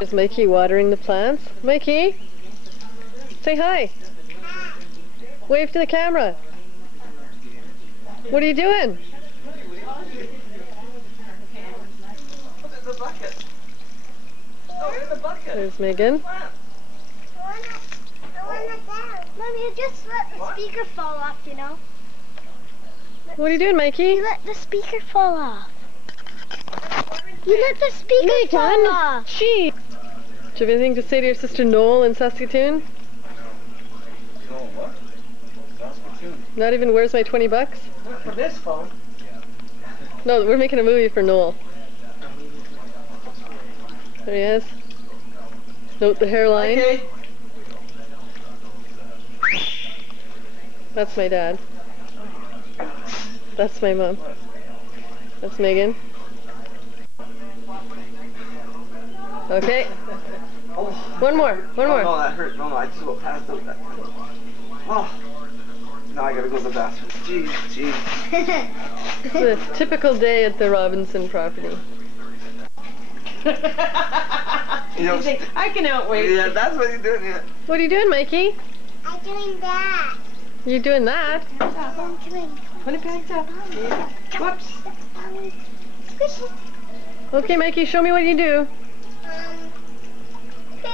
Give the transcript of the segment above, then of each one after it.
Is Mikey watering the plants? Mikey, say hi. Wave to the camera. What are you doing? Look at the bucket. Oh, in the bucket. There's Megan. Mommy, you just let the speaker fall off, you know? What are you doing, Mikey? You let the speaker fall off. You let the speaker fall off. Gee. Do you have anything to say to your sister Noel in Saskatoon? No, what? Saskatoon. Not even where's my 20 bucks? Not for this phone. No, we're making a movie for Noel. There he is. Note the hairline. Okay. That's my dad. That's my mom. That's Megan. Okay. Oh. One more. One more. No, that hurt. No, I just about passed out that time. Oh. Now I gotta go to the bathroom. Jeez. It's a typical day at the Robinson property. You know, I can outwait. yeah, that's what you're doing, yeah. What are you doing, Mikey? I'm doing that. You doing that? I'm doing. Put it back up. Whoops. Squish it. Okay, Mikey, show me what you do. Poo.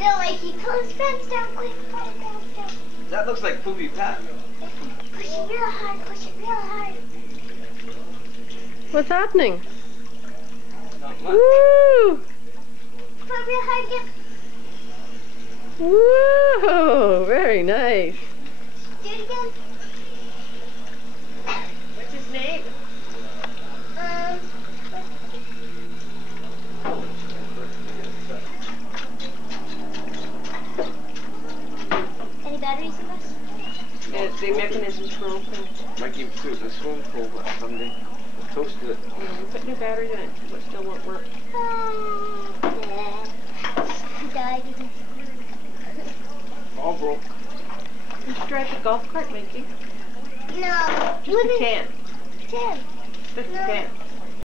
No, Mikey, pull his pants down quick. Pull his pants down. That looks like Poopy Pat. Push it real hard. Push it real hard. What's happening? Not much. Woo! Pull it real hard. Get. Whoa! Very nice. Do it again. What's his name? Any batteries in this? The mechanisms for open. Mikey put the swimming pool last Sunday. Toasted it. We put new batteries in it, but still won't work. All broke. You should drive the golf cart, Mickey. No. Just a can. 10. Just a No. can.